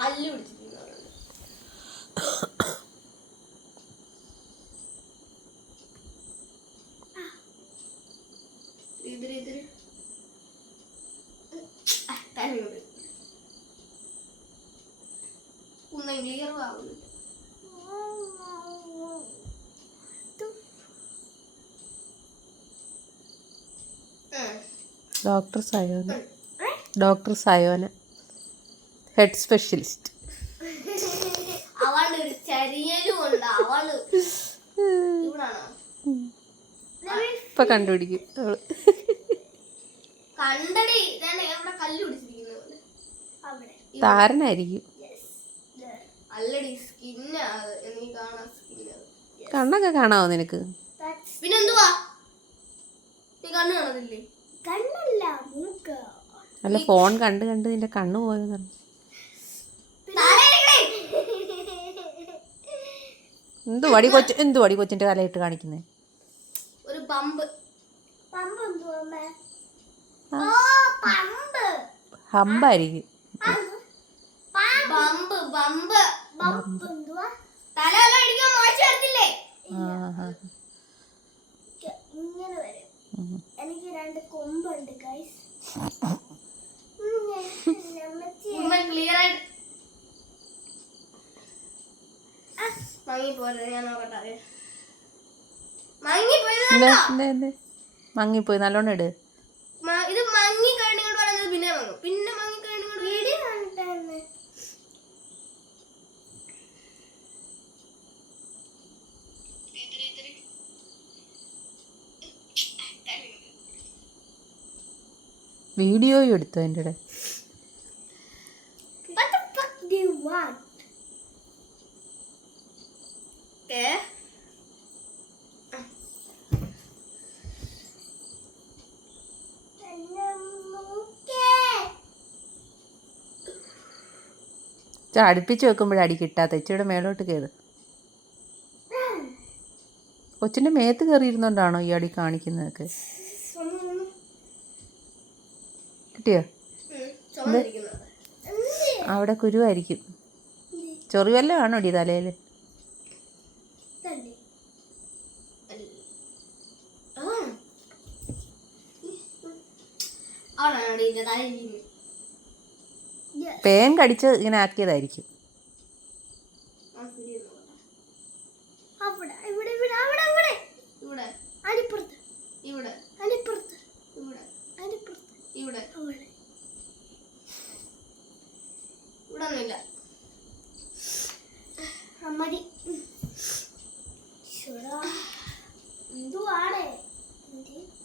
കല്ല് പിടിച്ചിരിക്കുന്നവരുണ്ട്. ഒന്നും ക്ലിയർ ആവുന്നില്ല. Doctor Sayona head specialist. അവളൊരു ചരിയലും ഉണ്ട്. അവള് ഇവിടാണോ ഇപ്പൊ കണ്ടുപിടിക്കും അവള്. കണ്ടടി എവിടെ കല്ല് പിടിച്ചിരിക്കുന്നത് താരനായിരിക്കും. അല്ലടി സ്കിന്നാ. എനിക്ക് കാണാൻ സ്കിന്ന. കണ്ണൊക്കെ കാണാവോ നിനക്ക്? പിന്നെന്തുവാ നീ കണ്ണ് കാണത്തില്ലേ? കണ്ണല്ല മൂക്ക്. അല്ല ഫോൺ കണ്ട് കണ്ട് നിന്റെ കണ്ണ് പോയെന്ന് പറഞ്ഞു. എന്തുവാടി കൊച്ചിന്റെ തലയിട്ട് കാണിക്കുന്നേ? ഒരു പമ്പ്. ഹമ്പായിരിക്കും. എനിക്ക് 2 കൊമ്പുണ്ട് ഗൈസ്. മങ്ങിപ്പോയി. നല്ലോണം ഇട്. ഇത് മങ്ങി കഴിഞ്ഞോട് പറയുന്നത് പിന്നെ മങ്ങും. പിന്നെ മങ്ങി കഴിഞ്ഞോട് വീഡിയോ കണ്ടിട്ടാണ്. വീഡിയോയും എടുത്തു എൻ്റെ ഇടയിൽ. അടുപ്പിച്ച് വെക്കുമ്പോഴേ അടി കിട്ടാത്ത. ഇച്ചിയുടെ മേലോട്ട് കയറ്. കൊച്ചിൻ്റെ മേത്ത് കയറിയിരുന്നോണ്ടാണോ ഈ അടി കാണിക്കുന്നതൊക്കെ? കിട്ടിയോ? അവിടെ കുരുവായിരിക്കും. ചൊറിവല്ലോ ആണോ അടി തലയിൽ? പേൻ കടിച്ച് ഇങ്ങനെ ആക്കിയതായിരിക്കും. ഇവിടെ